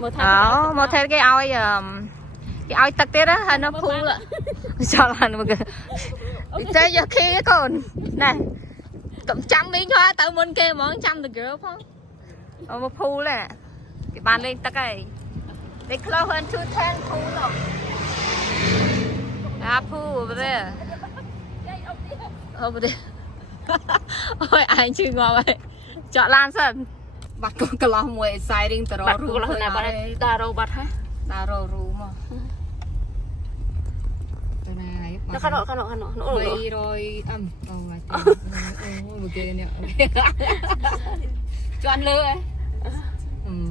một thêm cái oi tắc tiết á nó phu ạ cho là một cái chơi giờ khi còn này cầm trăm miếng hoa tao muốn kêu món trăm được girl không một phu này cái bàn lên tắc cái they close hơn 210 phu rồi phu over there over there ôi anh chưa ngon vậy chọn lan sân bắt con cái lon mùi exciting taro ru thôi này taro bắt hả taro ru mà cái này nó khăn nọ vậy rồi một cái này cho ăn lơ ấy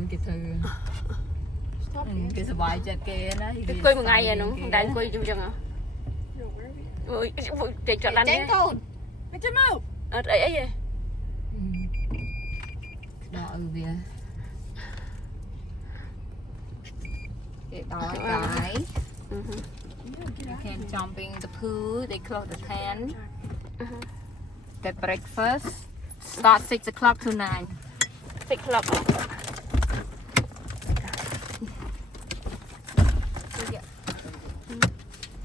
cái thứ cái sợi chặt kia nó cái quay một ngày rồi nó đang quay chung chừng à ui để chọn ăn nhé mày chấm màu ấy vậy đỏ về đỏ cái you can jump in the pool they close the tent the breakfast start 6 o'clock to 9 6 o'clock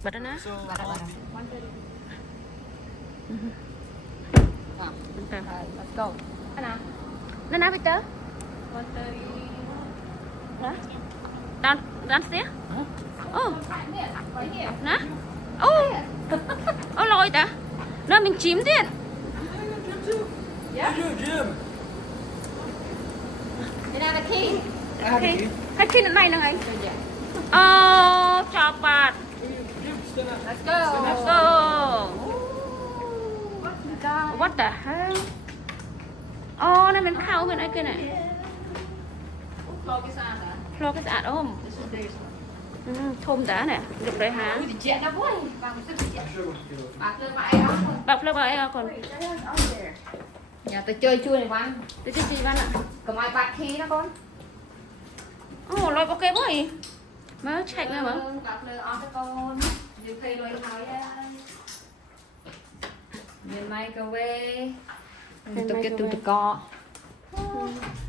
bật đó nè let's go nó nè Victor downstairs nè lôi ta nó mình chím tiền cái key này là anh chào bạn let's go what the hell nó mình khao bên ấy kia này lo cái sạn ôm thôm đá nè được đấy hả bạc lơ vậy còn nhà tôi chơi chui này Văn tôi chơi gì Văn ạ cầm ai bạc khi đó con lôi ok bố má chạy nghe mà bạc lơ on cái con nhiều khi lôi nói miền microwave tôi kết tụi co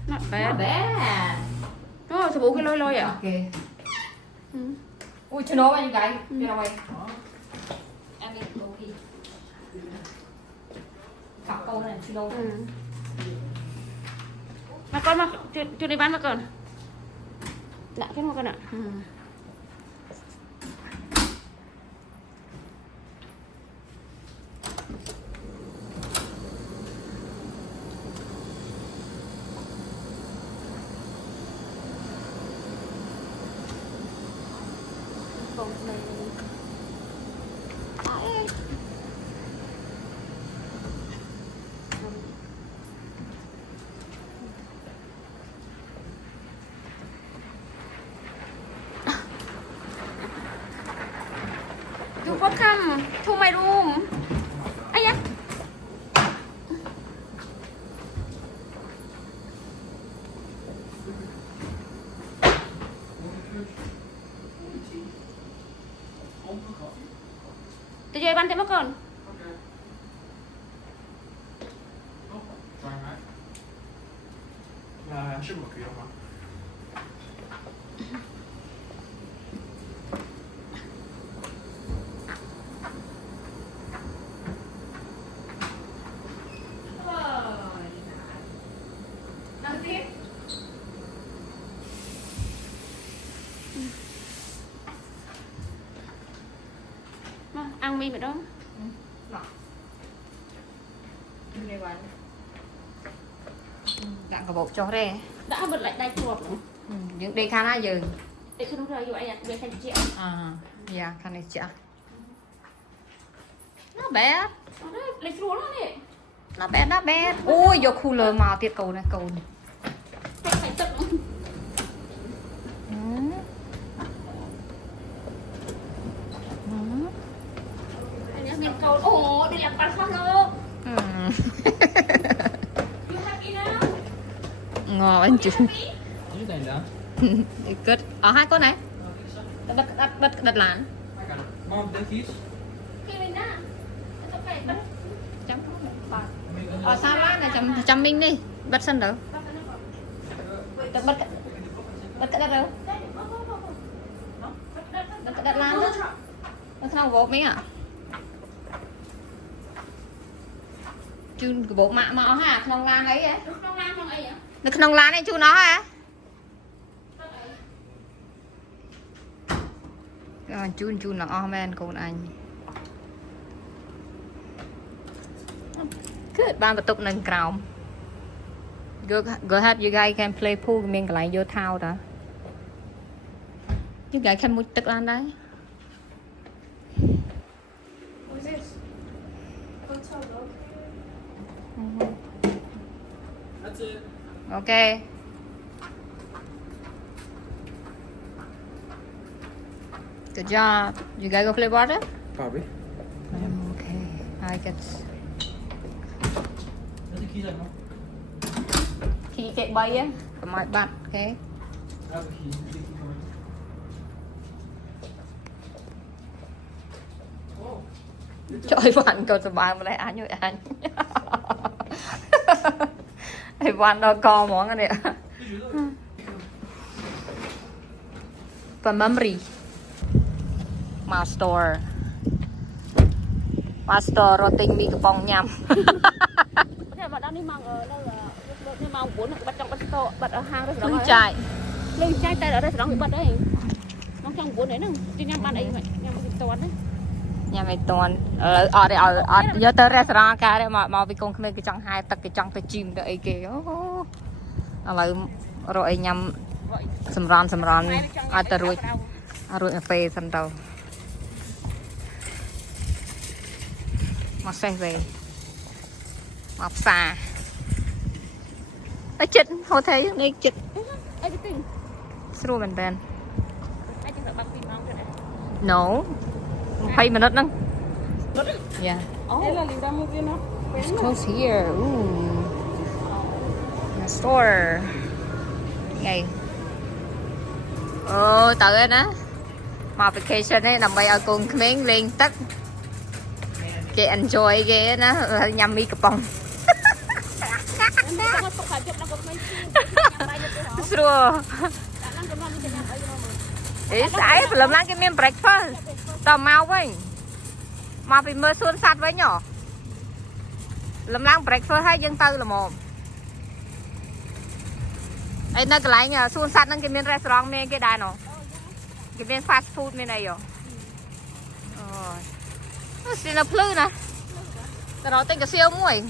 not bad sao bố cái lôi à ok ui cho nó anh gái cho nó em đi bố đi cặp câu này cho nó mà con mà chưa đi bán mà con đã cái mà con ạ You welcome to my room. Ai da. Tôi chơi bắn thêm mất con. Ăn mi vậy đó. Dặn cả bộ cho đây. Đã bật lại đây chuột rồi. Những đây khá là giờ. Để không rơi vô anh ạ, về thành triệu. Yeah, khá này triệu. Not bad. Lấy xuống nó đi. Not bad. Ui, vô cooler màu tiệt cầu này. Phải tự. Ồ, đi làm bắn không đâu. Ngon anh chị. Cất ở hai con này. Đặt lán. Ở sao lá này chấm minh đi, bắt sân đâu. Bắt bật cái đất đâu bật cái đất lan đó nó thao vỗ mấy à chứ bộ mạ mọ ha không lan ấy á nó không lan ấy chú nó hả chú nó men con anh cứ ban bật tục nâng cào go ahead you guys can play pool mình lại vô thao đó you guys can mua tức lan đấy That's it. okay good job you guys go play water Probably. okay I guess There's the keys I know. khi chạy bay á cầm mọi bật okay I have a key. There's the key coming. Oh. trời bạn còn sờ bài mà lại anh ơi anh thì bạn đâu co món cái này Did you look? và memory master rồi tinh mì cái bông nhầm thế mà đang đi mang ở đâu đi mang cuốn bật trong bật ở hang đó lưng chạy lưng chai tay ở đây phải đóng bị bật đấy nó trong cuốn đấy nè chứ nhắm ban ấy vậy nhắm cái toán đấy nhà mày toàn ở giờ tới restaurant cả đấy mà vì con cái trong hai tật cái trong cái chim đấy kìa lại rồi nhầm sầm ron ở tới rồi phê sân đầu mà xe về mà xa ở chích hồi thấy đây chích ai cái tình xua mình bên ai chỉ phải bằng tin nóng rồi này no hay mình nó yeah đây là lính đam mê viên nó it's close here ooh store ngày tới đó mà vacation ấy nằm bay ở cùng miếng liền tất cái enjoy cái nó nhâm mi cặp bông xua ý sải làm lang cái miếng breakfast tao mau với mà bị mưa xuân sạt với nhỏ làm lang breakfast hay dân tư là một ấy nó cái lại nhờ xuân sạt nó cái miếng restaurant miếng cái đài nó cái miếng fast food miếng này rồi nó xin là plư nè tao nói tên cái siêu muội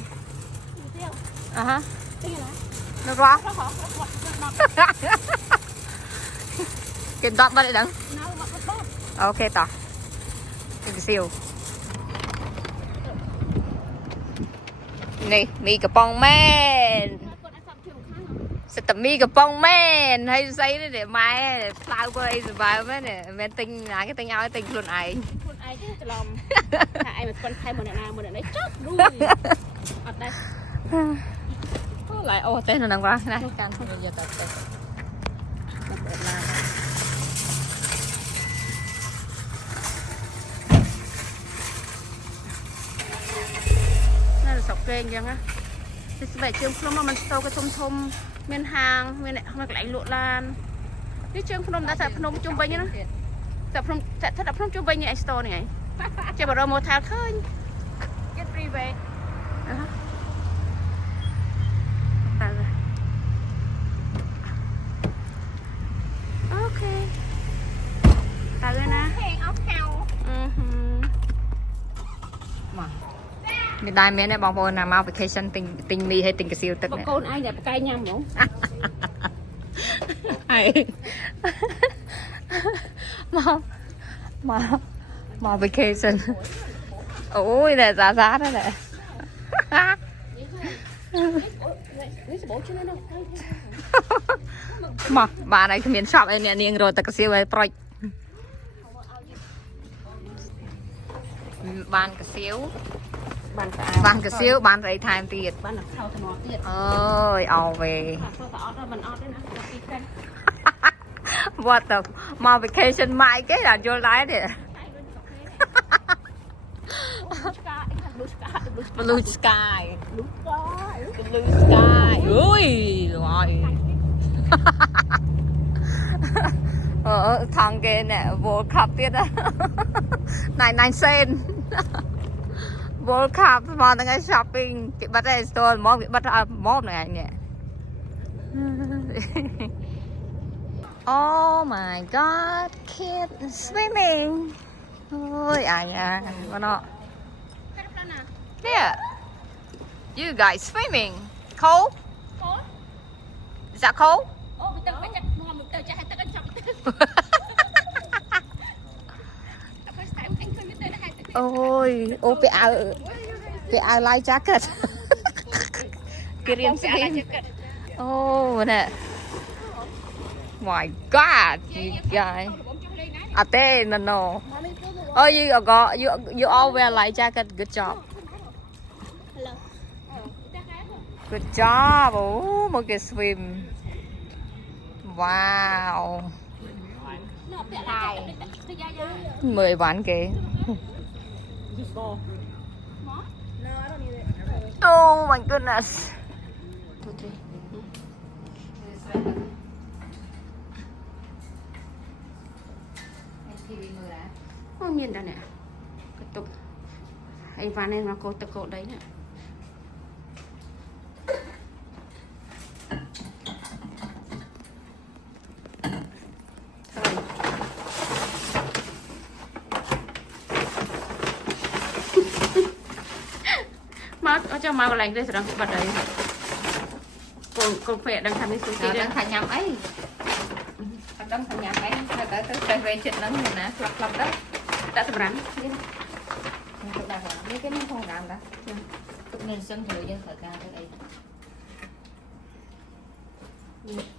hả nó rõ cái đọt vào đây đừng ok tao cái siêu này mì cà bông men sẽ tập mì cà bông men hay say để mai tao qua đây survive mấy nè men tinh là cái tinh nhau cái tinh luôn ai ai chứ lòng ai mà con thay một nào một đấy chốt đuôi ở đây lại ô tên là đằng qua này can bây giờ tập nó là sọc kênh vậy á thì vậy trường phnom mà mình sâu cái thum miền hàng miền này không phải lạnh lụa lan cái trường phnom đã tại phnom chung quanh nhá tại phnom thật là phnom chung quanh như store này chơi bảo rồi một tháng khơi get free về ok tới nè mà người đại miền này bong bồn làm mau vacation tình mì hay tình cái siêu tức này con ai đẹp cay nhầm không mà vacation ôi này giá đó này mà bà này miền shop này niềng rồi ta cái siêu ấy proi ban cái siêu ban cái siêu ban rây time tiệt ban là thao thằng nó tiệt ơi ao về thao thao đó mình on đấy nè what the mà vacation mai cái là vô lái đấy blue sky blue sky ui rồi thằng kia nè World Cup tiết á. Nine cent. World Cup mà tao ngay shopping cái bắt đây store món bị bắt món này nhỉ. Oh my god, kids swimming. Ôi ai à, mà nó. Yeah. You guys swimming. Cold? Cold? Is that cold? Ô, mình phải chắc ngon mình chạy hết tất cả trong. Ôi, ô bị áo light jacket. Kirim swim. Oh, nè. My God, you guys. À thế no. Oh, you all wear light jacket. Good job. Good job. Oh, một cái swim. Wow. 10 vạn kì. Oh my goodness. Không nhìn ra nè. Cái tục. Anh vào nên mà cô tự cổ đấy nè. Má cho má vào lành đây rồi đang bật đấy. Con phệ đang thăm cái sushi Đang thành nhầm ấy. Đang thành nhầm ấy. Tới về chuyện đó nè, lặp đó. đã tập rắn. Mấy cái nó không làm đó. Tụi mình sân thử dân khởi ca tới đây.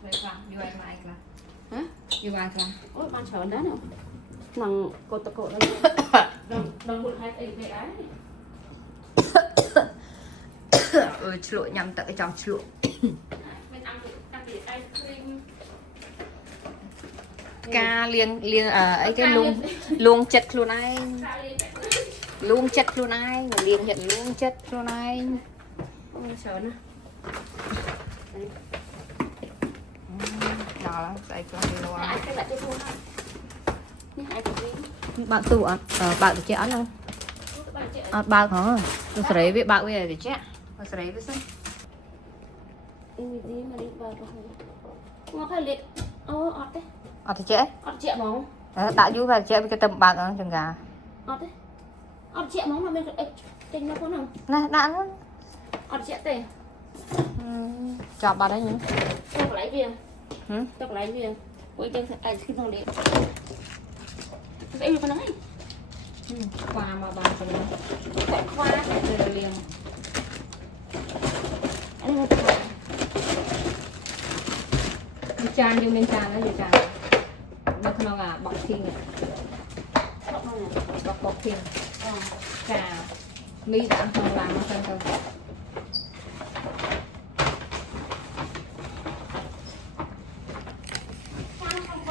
Về qua, vô ai mai qua. Hả? Vô ai qua. Ôi, bạn chờ đó nè. Nàng cô tập cổ đây. Đang một hai ấy về đấy. Chluội nhầm tới trong chluội. Mình ăn được ice cream. Ca liên ấy cái luôn chật luôn anh. Luôn chật luôn anh, liên nhận luôn chật luôn anh. Ôi, chờ nè. Đó, đây con đi luôn. Cái lại cái luôn. Bạn tụ ăn, bạn được chơi ăn không? Bạn hả? Tôi sẽ lấy với bạn bây giờ để chết. Tôi sẽ lấy với xin. Ini dia mari baru. Ngapa lihat? Oh, ọt đấy. Ở thì chết. Ọt chẹ máu. Tạo vui và chết với cái tầm bạc ở trường gà. Ọt đấy. Ọt chẹ máu mà bên trên nó có nào? Nè, đã luôn. Ọt chẹ tê. Chọn bà đấy nhỉ? Tao lấy viên. Hử? Tao lấy viên. Ôi chân ai xin thằng đi. Em có nói. Quà mà bà cho nó. Khoa Rồi liền. anh một cái. Chan vô bên chan đó, vô chan. Nó không là bọc thiên này. Bọc thiên. Cà. Mi đã không làm nó thân thôi.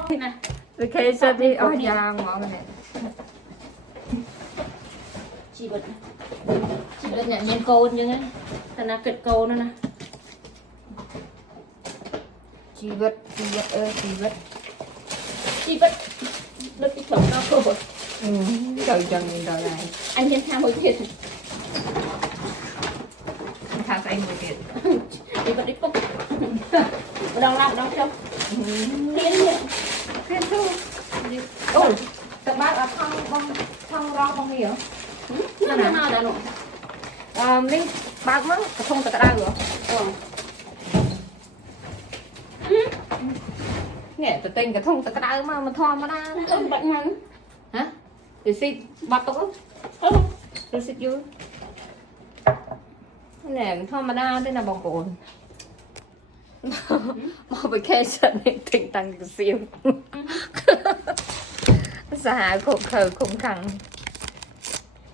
Nè. Vacation đi ở nhà mọi người này. Chị bật nhận nhiên cô nhưng ấy. Thành là kịch cô nữa nè. Chị vật ơi, chị vật. Chị bật được cái chồng nó cô. Trời trần nhìn rồi này. Anh nhân tham hồi thiệt. Tha tay mùi tiền. Chị bật đi cúc. Đâu nào cho. Thiên nhiên. Thiên thu. Ôi, tập bác là thăng ro không hiểu. Nó nào đã nụ. Linh, bác mất không tập ra rồi. Nghe tự tình cái thông tập ra mà thoa mà ra. Bạn ngắn. Hả? Để xin bắt tốt. Để xin vui. Nè, thoa mà ra thế là bọc cồn. Mà vacation thì tình tăng cái siêu. Xa khổ khờ không khăn.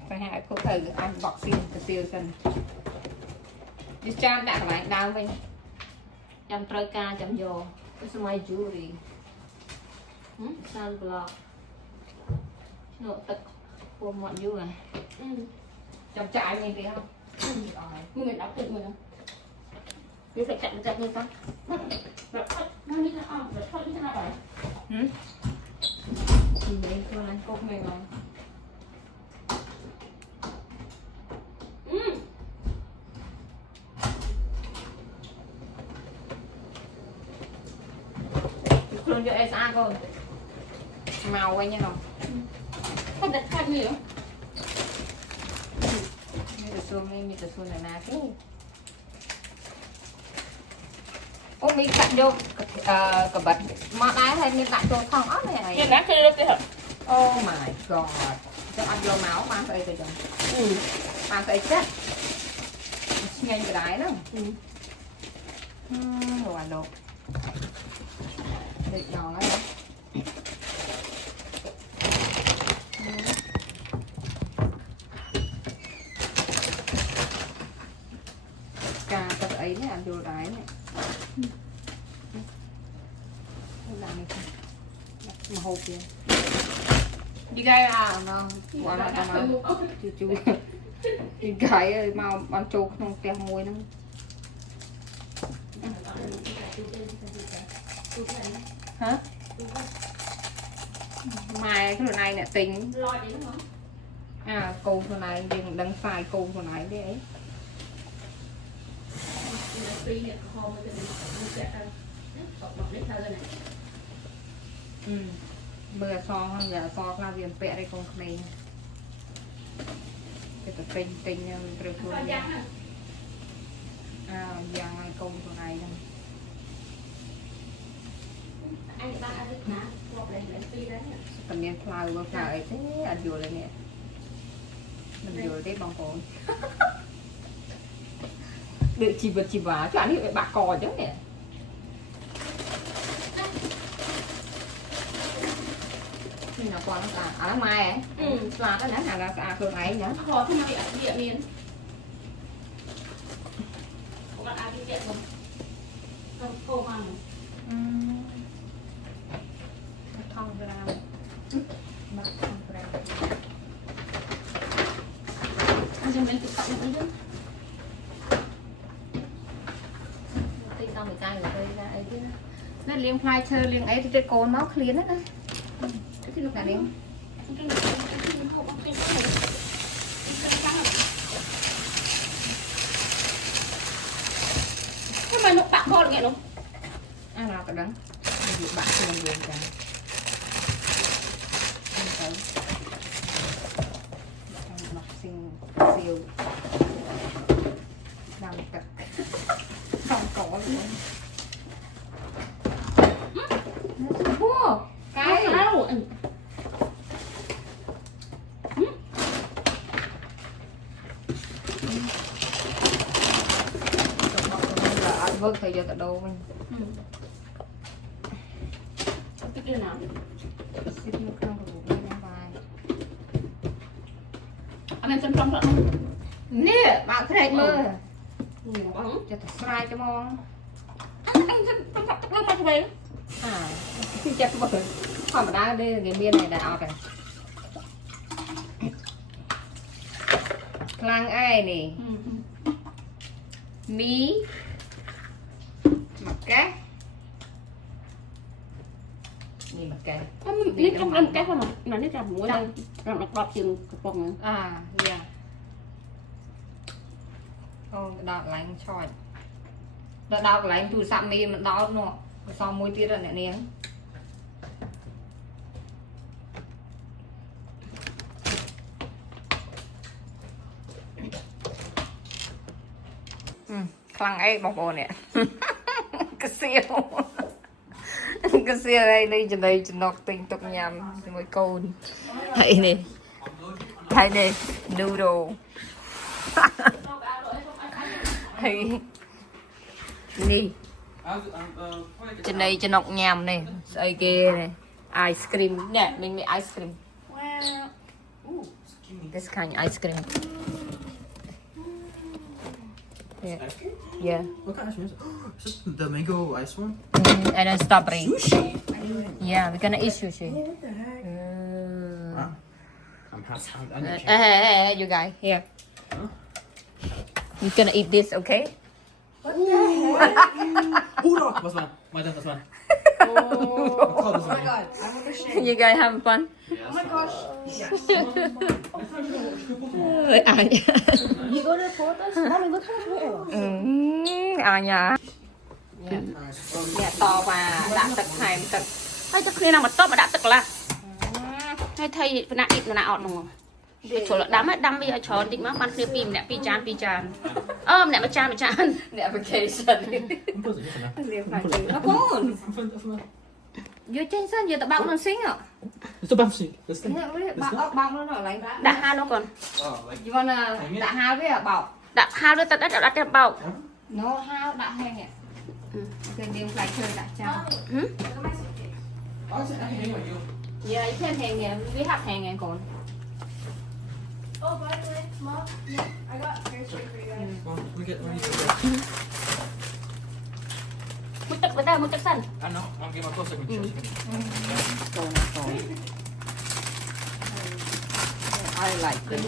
Phải hạ khổ khờ ăn bọc siêu cái siêu cần. Đi trang đã các bạn đau mình. Chăm trôi ca chăm vô. This is my jewelry. Sunblock. Nội tật của mọi vui à. Chăm chạy mình kìa không? Nhưng mình đọc tự mình không? Mình phải chặn như con. Nó đi ra, nó đi ra nào vậy? Đấy, con ăn cốc này rồi. Luôn cho SA con. Màu anh nha không? Không đặt khăn nhiều. Mình từ xuân này nè cái. Ô mình cắt vô cả bật mà đá hay mình cắt vô không ớt này. Nhìn đã khi lúc đi hả? Oh my god. Cho ăn vô máu mang tới rồi chồng. Mang tới chết. Nhanh cái đáy đó. Đồ ăn đồ. Được nhỏ đấy. Cà tập ấy này ăn vô đáy này. Làm này không? Mà hộp kìa. Đi gai à nó quả là tao nói chú đi gai mà ăn trâu không kèm mùi nữa. Hả? Mai cái đồ này nè tính. Lòi đến không? À cô đồ này đừng đăng xài cô đồ này đi ấy. Bữa so hơn giờ so là viền pẹ đây con này. Cái tập tinh rồi luôn. À giang này công đồ này nè. Anh bạn ăn được nào? Hoặc là lấy phi đấy nhỉ? Tầm niên flower với flower ấy thế ăn vô lên nè. Mình vô đấy bằng cồn. Được chỉ vật chỉ vả cho anh hiệu bạc cò chứ nè. Thì nó còn nó mai ấy. Là cái nãy là à thường ấy nhá. Khó thì nó bị ăn địa miền. Có bạn ăn đi tiện không? Không, cô ăn không? Không ra. Mà không ra. Anh dùng bên tự tạo những cái Tinh xong thì cay rồi tôi ra ấy chứ. Nó liêng fly chơi liêng ấy thì cái cồn máu clean hết đấy. Cái lúc nào liêng? Sao mày nộp bạc con nghe không? À nào cái đắng. Mình bạn thì mình luôn cả. Mặc xinh siêu. Làm tật. Không có luôn. Wow, cái Đâu? ăn vâng thời giờ tại đâu mình. Cái kia nào? Xích nước không đủ bên em bài. Anh em chân trong trận không? Nè, bạn thấy mơ. Bóng. Cho thật sai cho mong. Anh chân trong trận lên mà về. À, chắc mơ. Không mà đang đây cái biên này đã ao này. Khlang ai nè. Mí. Mặt cá. Nhìn mặt cá. Nít trong lên cái không mà. Mà nít làm mũi đây. Làm đọc đọc chừng bồng. À, dạ. Không, đọt lạnh chọi. Đọt lạnh từ sạm mi mà đọt nó. Sau môi tiết rồi nè nè. Khăn ấy bọc bồ nè. Cái siêu. Cái siêu đây cho nó tinh tục nhằm với côn. Thấy nè. Thấy nè. Noodle. Thấy. Nè. Trên đây cho nọc nhằm này. Sợi kia này. Ice cream. Nè, mình make ice cream. Wow. This kind of ice cream. Yeah. Yeah. What kind of ice cream is it? Is it the mango ice one? And then strawberry. Sushi? Yeah, we're gonna eat sushi. What the heck? Wow. I'm half pound onion chip. Hey, you guys, here. Huh? You're gonna eat this, okay? What the heck? Hold on. What's one? My turn, what's one? Oh my god, I'm on the shame. You guys having fun? Oh my gosh. You go to the photos? Mommy, look how much water. Anya. Nè to và đã tật thèm tật. Hay cho khi nào mà tốt mà đã tức là. Hay thầy nãy ít là nãy luôn. Chỗ là đám bây giờ tròn thì má ban kia pìm nè pi chan. Nè mà chan. Nè vacation. Nó con. Vô trên sân giờ tao bao nó xinh à? It's a buffy. This thing. Bao nó ở lại. Đã hai nó còn. You wanna đã hai với bảo. Đã hai đứa ta đã trên bao. No how đã hai nè. Okay, đêm phải chơi đã chào. Oh, is it hanging with you? Giờ ấy thêm hàng nè, với hạt hàng nè còn. Oh, by the way, Mom, I got hair spray for you guys. Well, we get ready. Một tức xanh. I know. I'll get my close. I can choose. I like it.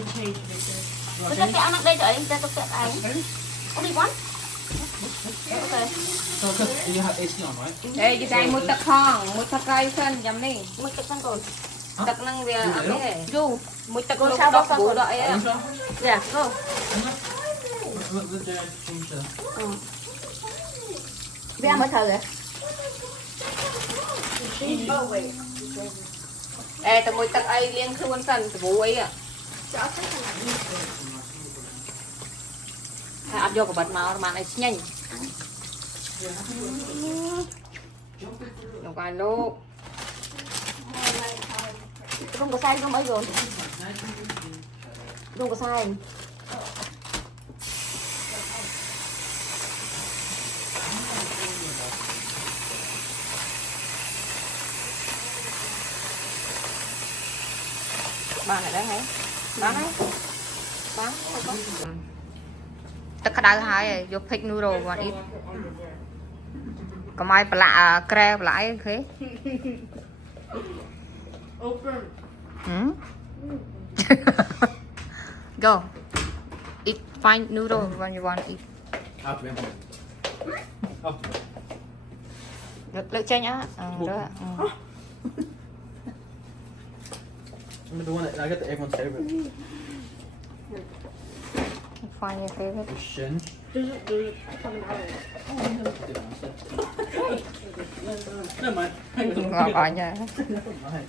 Tôi sẽ kéo nó đây rồi, tôi sẽ ai. Có đi quán. Ok. So, you have AC on, right? Ê, cái này một tật hòn, một tật cây sân nhầm đi. Một tức xanh rồi. Tật năng về ở đây. Du. Một tật Con lúc sao đọc đâu bố sao đợi á. Dạ, go. Let the change the. Bây giờ mới thử rồi. Oh, wait. Ê, tật một tật ấy liên khuôn sân, tật bố ấy à. Áp vô của bật máu, mà này nhanh. Đừng qua lúc. Không có sai, không ấy rồi. Không có sai. Bán ở đây hả? Bán đấy. Bán. Tất cả đau hai rồi, vô pick noodle mà ít. Còn ai bà lạ kre bà lại thế. Open. Hmm? Go. Eat fine noodle when you want to eat. Up, man. Up. Lực chơi nhá. Đó. I'm the one that I got the everyone's favorite. Find your favorite. The shin. Never mind. Ngon quá nha. Never mind.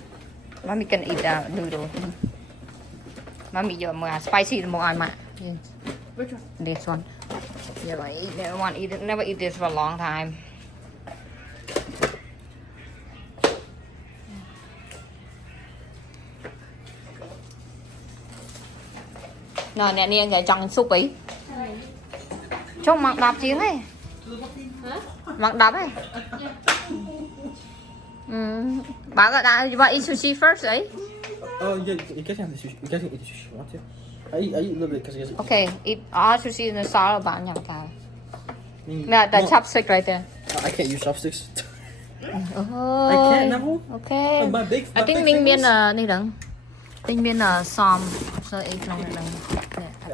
Mommy can eat noodle. Mommy, you're more spicy than more on my. Which one? This one. Yeah, I eat. Never want to eat it. Never eat this for a long time. Nè nè nè cái chọn súp ấy. Trong mặc đạp chiến ấy. Mặc đạp ấy. Bà gọi là bà eat sushi first ấy. Oh, yeah, you guys can have the sushi. You guys can eat the sushi if you want to. I eat a little bit because you guys. Okay, eat all sushi in the sauce bạn nhặt cả. Mm, Nè, the no, chopstick right there. I can't use chopsticks. Oh. I can't, no. Okay. My big. I think mình miên là này đừng. Mình miên là xòm. So eat trong này đừng.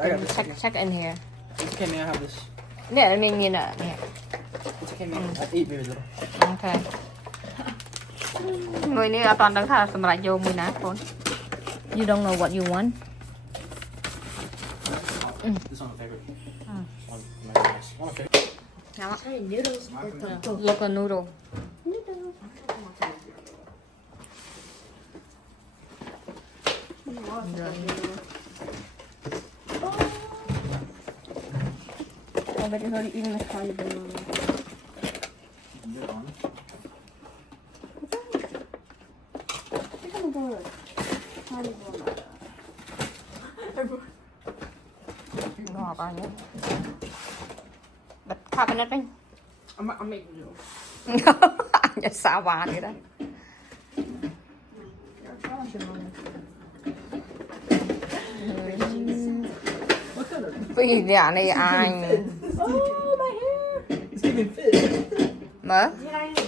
I got this. Check in here. It's okay, man. I have this. Nè, mình miên là nè. It's okay, man. I eat very little. Okay. Người này toàn đang thả sầm lại vô mùi nát phone. You don't know what you want. This one my favorite. One my nice. One my favorite. Nào. Hey, noodles. Look a noodle. I bet you already eating the tiny banana. You're on. Ngọt quá nhé. Bật cabinet đi. I'm making noodles. Anh nhớ sao bà vậy đó. Vì nhà này ai Oh, my hair. It's giving fit. mở?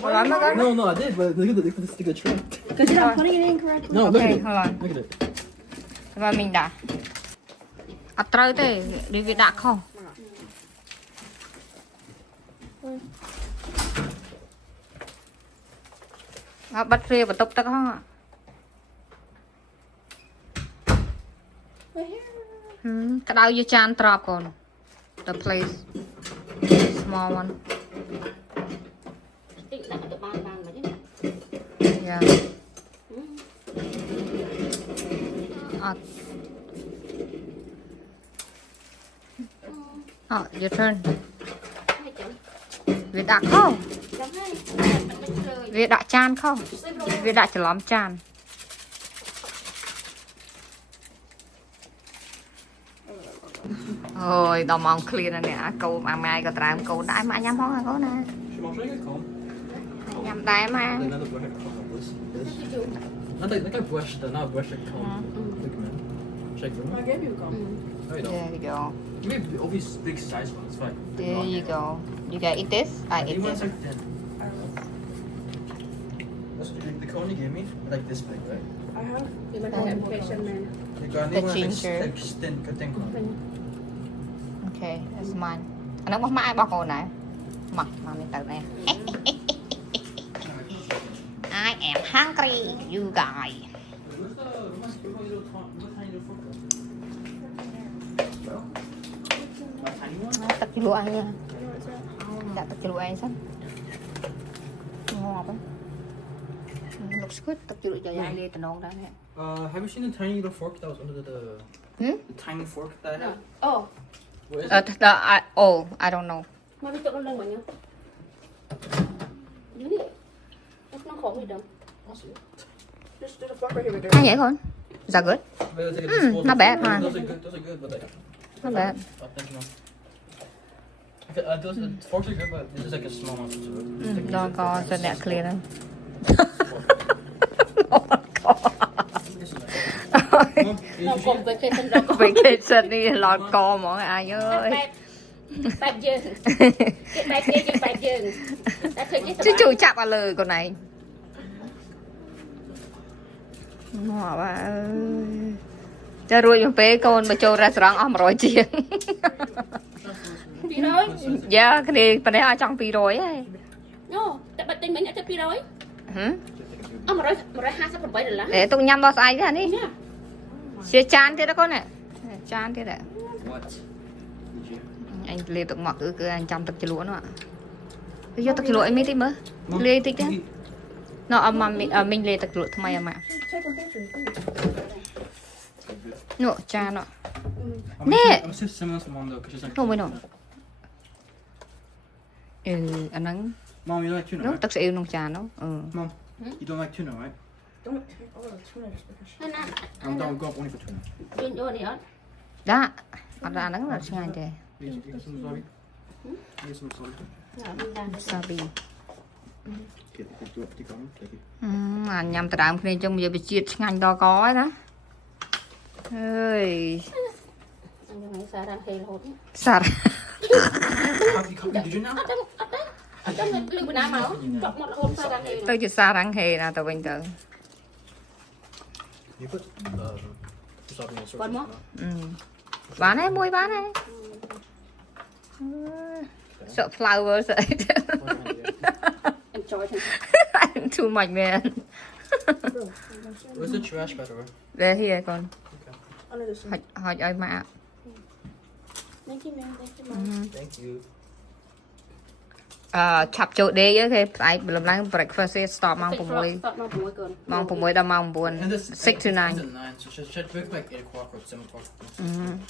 Nói mới có. No, no, I did, but look at the stick of trim. Because you're not putting it in correctly. No, look Okay, at it. hold on. Look at it. Và mình đã. À trời thế, đi việc đã không? bắt phê và tốc tắc ho cái đau như chan drop còn the place small one Tịnh lại được bàn mà chứ. yeah your turn Hai chấm. Việt đặt không Chấm hai. Việt đặt chan không Việt đặt chỉ lắm chan ôi đau mong clear nè câu mà mai có tram câu đái mà nhắm món câu nè Je mange ikke kom. nhắm đái mà Den er brush kom. Den kan brush, den har brush kom. Look man. Check them. I gave you a gum. No, you don't. there you go Give me obvious big size one. It's fine. there you go you can eat this I You eat want this something thin? That's the cone you gave me, like this big, right? I have. Thì mình phải patient man. You got The one ginger. like thin cone. okay that's mine anh nó bóc má ai bóc cô này mặc mà mình tự nè I am hungry you guys tập kilo ăn nha đã tập kilo ăn xong ngon á looks good tập kilo cho dài lên từ nón đó nè Have you seen the tiny little fork that was under the tiny fork that I had? Ồ, What is it? I don't know mà bây giờ con lưng bao nhiêu? Dưới đi. Nó khổ gì đâu. Just do the fork right here. Right ăn vậy con is that good But it's like a disposable not bad, fork. man. Those are good. Those are good, but like. not bad Thank you, mom. Those the forks are good, but this is like a small amount of it. đó có cho nè clear lên Nó cùng với cái thân đó. vacation đi lọt co mọi ai ơi Bạch dương. Cái bạch kia chứ bạch dương. Đã thấy cái chứ chui chặt vào lời con này ngỏ bà ơi cho ruồi một bé con mà cho ra sẵn ở 100 chiên Pi rồi. dạ cái này bên đây ở trong pi rồi ấy Nó, tại bạch tinh mình đã pi rồi. hử Ờ, 157 đô la. để tôi nhắm vào sai ra đi Nha. xe chan thế đó con này chan thế đấy What? Did you? anh lên tụng mặc cứ anh chăm tập cho lúa nữa ạ bây giờ tập cho lúa em mới tí mơ lên tí chứ nó mà mình lên tập cho lúa thay mà Take a picture. nụ cha nọ I'm Nè. I'm still similar to mom though, because she's like. Không, mới nổi. Anh nắng Mom, you like tuna, nó right? thật sự yêu nông trà nó Mom, you don't like tuna, right? Don't take all the tuna just because. Nó nè. I'm down. Go up only for tuna. Bên vô đi ớt. đó ở ra nắng là ngay thế You get some wasabi. You get some wasabi. Rồi, mình làm. sabi Get do it. Take on. anh nhầm từ đàm này trong giờ bị chiết ngành đó có ấy đó ơi Anh cho mày xả ra hề hột. sạt Did you know? Ở trong cái lưu bên nào mà chọc một hột xả ra hề. tôi chỉ xa răng hề là tao bình thường You put wasabi in the One more? bán này mua bán này sợ flower sợ Em chọi thằng. I'm too much man Where's the trash, by the way? để here con Under the sink. hỏi ơi mà Thank you, man. Thank you, mom. Thank you. chập chỗ đi á cái phải làm lang breakfast stop mang cùng mùi Stop mang cùng mùi cơn. mang cùng mùi đâm mang buồn And this 6 to 9 It's at 9, so should wake like 8 o'clock or 7 o'clock.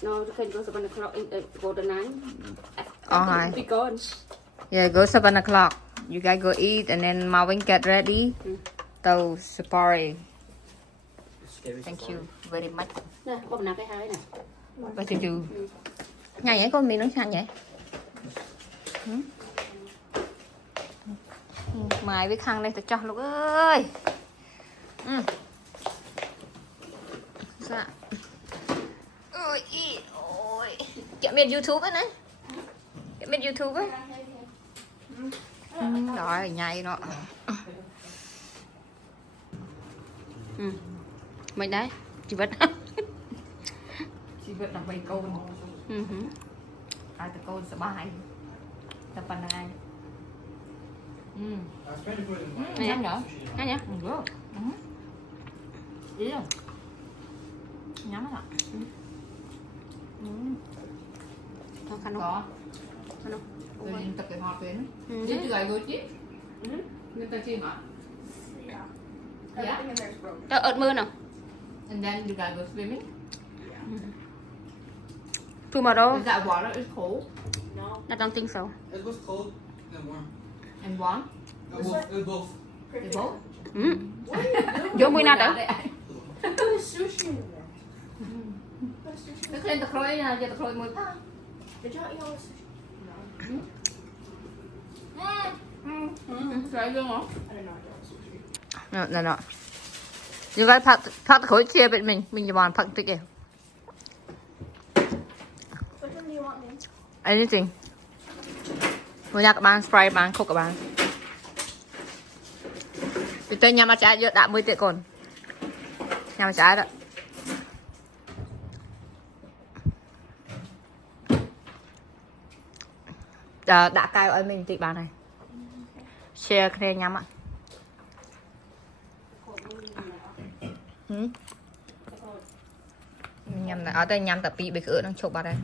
No, you can go to 7 o'clock in go to 9. Alright. Be gone. yeah go 7 o'clock you guys go eat and then Marvin get ready to safari It's scary. thank you very much Nè, bông nào cái hai nè. và từ từ nhanh vậy con mình nói nhanh vậy mài với khăn đây tôi cho lúc ơi dạ ôi ôi chạm miền YouTube ấy này chạm miền YouTube ấy rồi nhảy nó Mình đấy. chị vật chị vật là bầy câu ai từ câu sẽ bài tập bàn này I was trying to put it in my Nè. Nhắm nhở? Nghe nhá. Được. Ý rồi. Nhắm nó ạ. Thôi khăn không? Có. Khăn không? Tôi nhìn tập cái họp đến. Ừ. Chứ chưa gái đôi chứ. Người ta chim hả? Yeah. Yeah. Everything in there's broken. Cho ớt mưa nào. And then you guys go swimming. Tomorrow. Is that water is cold No. I don't think so. It was cold and warm. and warm? It was both. They both? Ừ. What are you doing? Vô mùi nào đó. Put sushi in there. Put sushi. Nó lên tập khối nha, giờ tập khối mới ta. Did y'all eat all the sushi? Rồi luôn hả? I did not eat all the sushi. No. You guys พักขอยเชียร์เป็นmìnhจะวางพักติ๊กเอง Which one do you want, man? anything mìnhอยากbán Sprite bán Coke bánพี่เต้ยnhắmมาtrái giờ đã mới tiện còn nhắm trái đó đã cay ở mình tị bán này share cái này nhắm ạ nhắm là ở đây nhắm tập bị cửa đang chụp vào đây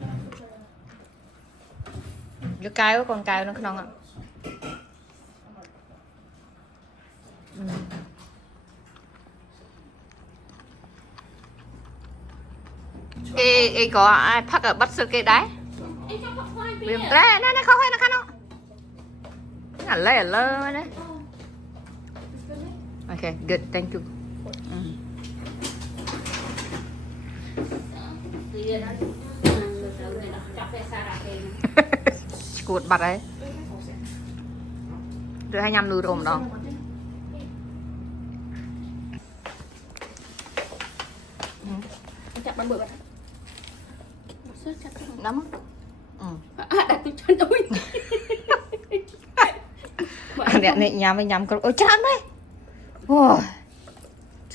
cái cay quá còn cay nó không ạ Ê có ai phát ở bắt sơ kê đấy Em cho phật khoai Viêm ra nó không hay nó khăn không nó lê lơ đấy Ok good thank you Cuột bật đấy Rồi 25 lưu rồm đó Chặt bắn bự Nắm đặt tôi chân tôi Nè nè nhắm với nhắm ôi chán đấy Wow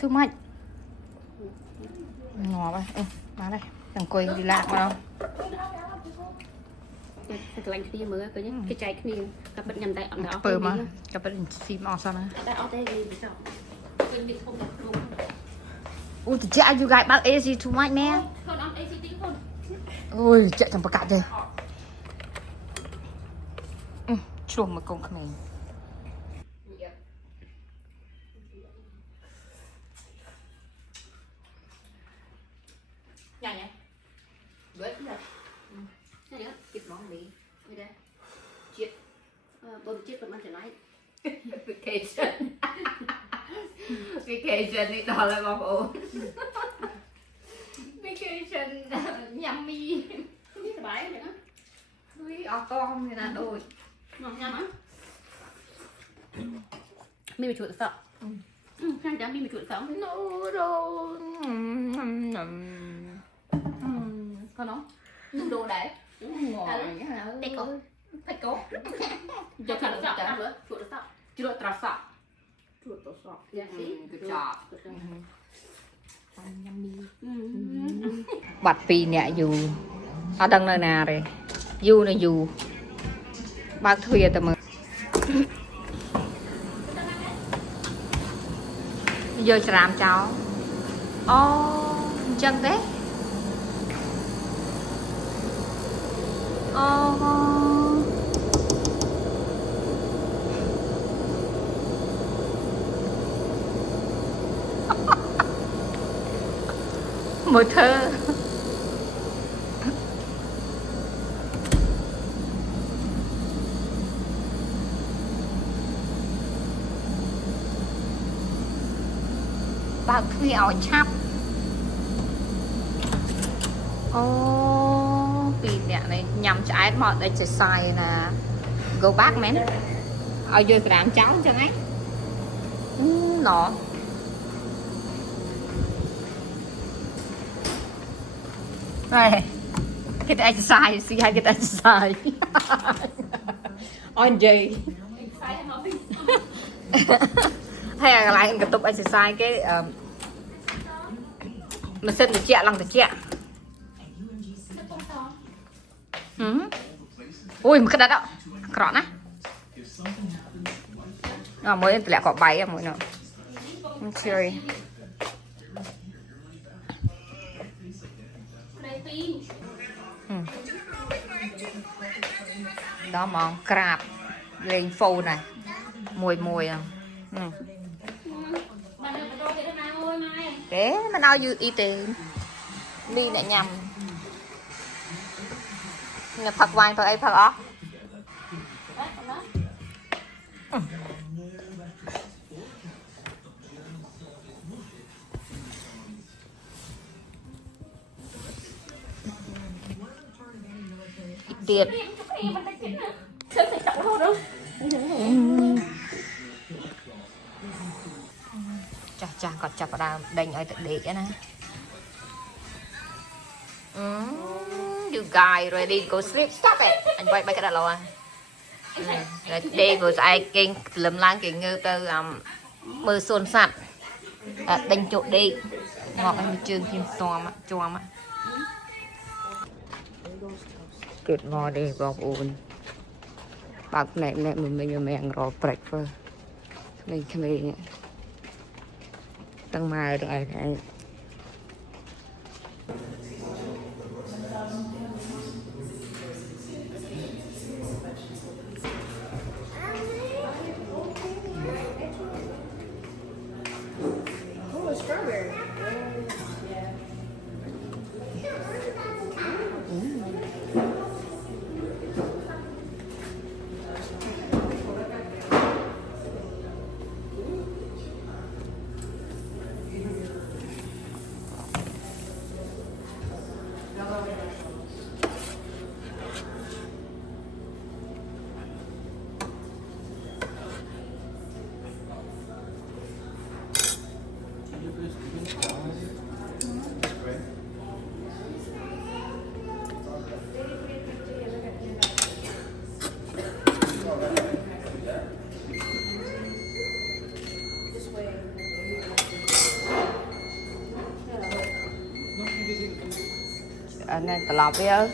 Too much Ngọt đây Ê má đây Thằng quỳ đi lạc vào đâu Cái lạnh kia mới cái trái kia Cặp bật nhầm tay ẩm đó Bờ mà Cặp bật xìm ọ sao nữa Tay áo tay gì sao Cái bị không đẹp không Ui thì chả you guys bác easy too much man Con ăn AC tính không Ôi chạy chẳng bạc cạn đây Chuồng mà cùng mình Nhanh nhé Bớt rồi Nhanh nhé Kịp món mì Đây đây Chiết Bơm chiết vẫn ăn trở lại Vacation Vacation đi đó là bọc ổn Vacation yummy Biết là bái vậy đó Ui con thì là đôi Ngon nhầm á Mì chuột sợ Khang chả mì chuột sợ No đâu Con nó Đồ đấy Ngồi Tê cổ Tê cổ Giờ khả nó sợ nữa Chuột nó sợ Chuột nó sợ Chuột nó sợ Dạ xí Good job Yummy បាត់ពីរអ្នកយូអត់ដឹងនៅណាទេយូនៅយូបើកទ្វារទៅមើលយកច្រាមចោលអូអញ្ចឹងទេអូមើលធ្វើបើកទ្វារឲ្យឆាប់អូពីរអ្នកនេះញ៉ាំឆ្អែតមកដេកសរសៃណា go back មែនឲ្យយកក្រាមចោលអញ្ចឹងហ៎ណ៎Này, cái exercise, see how get exercise. On gì? Hay là lại cái tục exercise cái mà xin được chẹt lần được chẹt. Ui, một cái đó đó, cọ nè. mới lẹ có bay mỗi nó chơi đó món crab lên phô này mùi à thế mà nói như y tế đi lại nhầm nhập phật vàng thôi ấy phật ó tiệt chà còn chập vào đào đành ở tự địa cho nè you guys ready to go sleep stop it anh quay bay cái đó rồi rồi đi vừa ai kinh lầm lan kinh ngư từ mưa xuân sạch đánh chỗ đi ngọt anh trường thêm choam á Good morning, Bob Owen. Bác mẹ mình ăn rồi breakfast. Mình kami tăng mai được ai này. Oh, strawberry. Anh này tao lọc với yeah,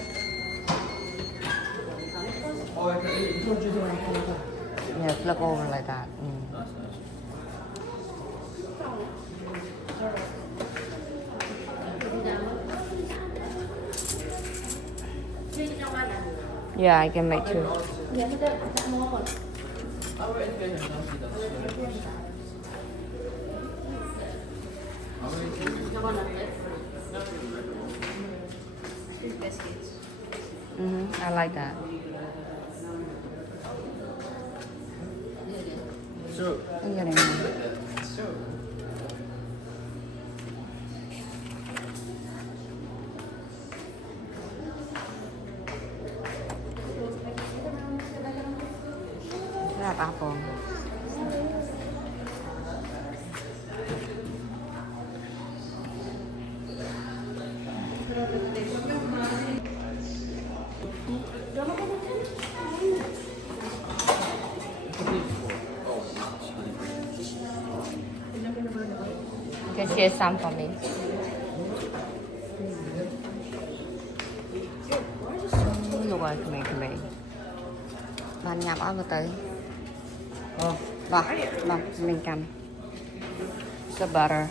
flip over like that. Yeah, I can make two. I like that. So, Cái này là apple. Can share some for me. Lúc rồi come here. Bạn nhập áo vào tới. Vâng, mình cầm. The butter.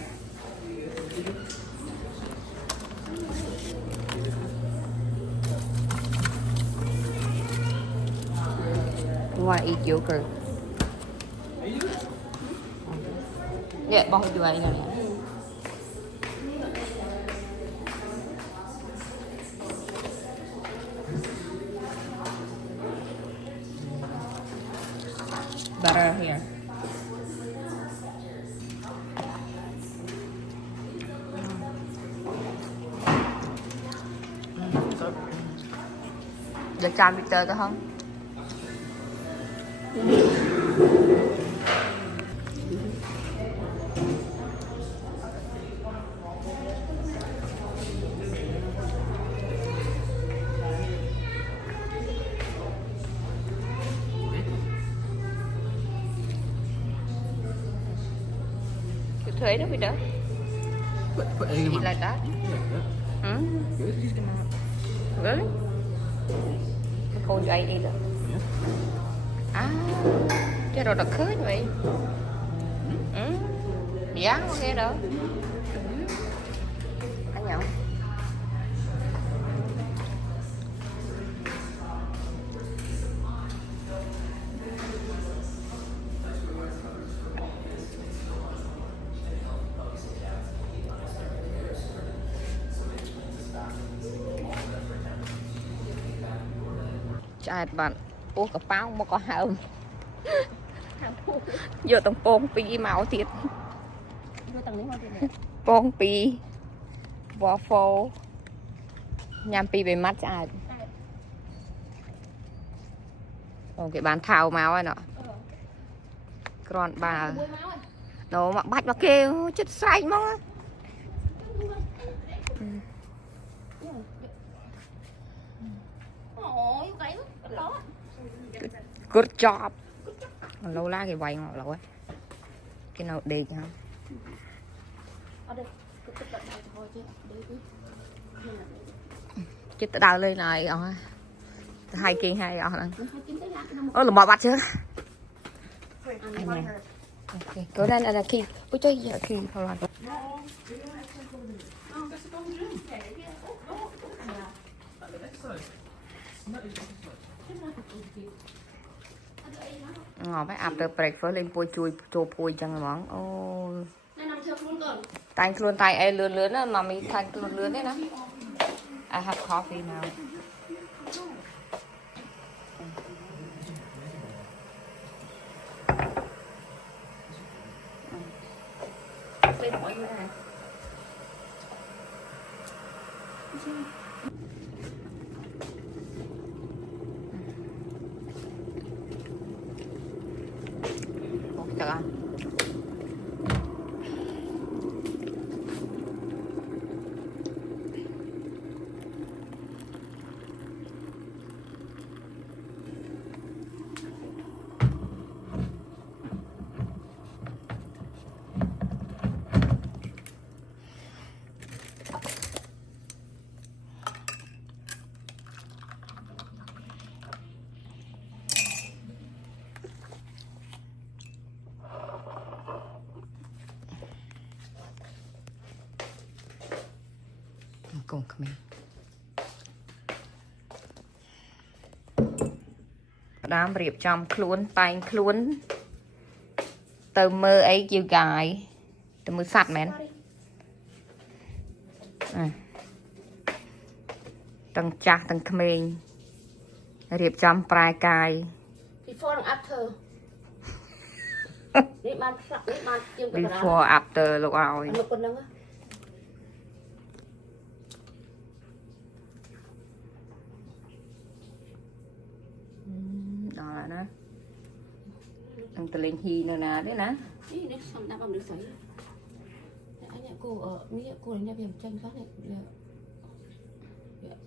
You want to eat yogurt? Yeah, bao nhiêu vậy nè. Butter here. Được trăm lít tơ không? Thuế đó Peter. put egg in Eat my like that? Yeah, good. He's gonna Really? Cái cô cho anh đi được. Yeah. À. Chứ rồi nó khơi vậy. Dạ, ok đâu. Anh nhậu. Chạy bạn ô cả bao mà có hầm giờ tầng pong pi màu thiệt pong pi waffle nhằm pi về mắt chạy cái bàn thảo máu ấy nọ còn bà nó mà bạch mà kêu chết xanh mà good job lâu la cái vay ngọt lâu ấy cái nào đẹp hả chết đau lên này rồi hai kia hai rồi ôi là bỏ bắt chưa ok cố lên là khi ôi trời giờ khi thôi là ngọt phải after breakfast lên pôi chui cho pôi chẳng món ô tay luôn tay ai lươn lươn á mà mình tay lươn lươn đấy nè I have coffee now Được không? Cùng mình đám riệp trong khuôn tay khuôn từ mơ ấy chiều gái từ mơ sạch mến tầng chạc tầng mình riệp trong prai cài before and after before after lúc rồi đó là nó thằng tờ lên hi nữa nè đấy nè đấy xong đã bằng được sấy anh nhà cô ở nghĩa cô nhà biển tranh phát này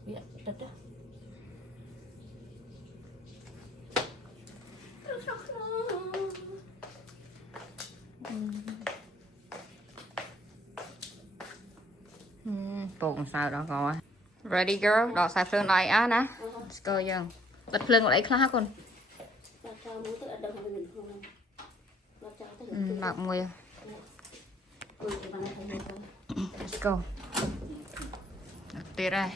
bịa đất đó bụng sao đó coi ready girl đỏ xài phương này á nè cơ dương bật phương vào đấy khác con bạc mùi let's go tiệt đây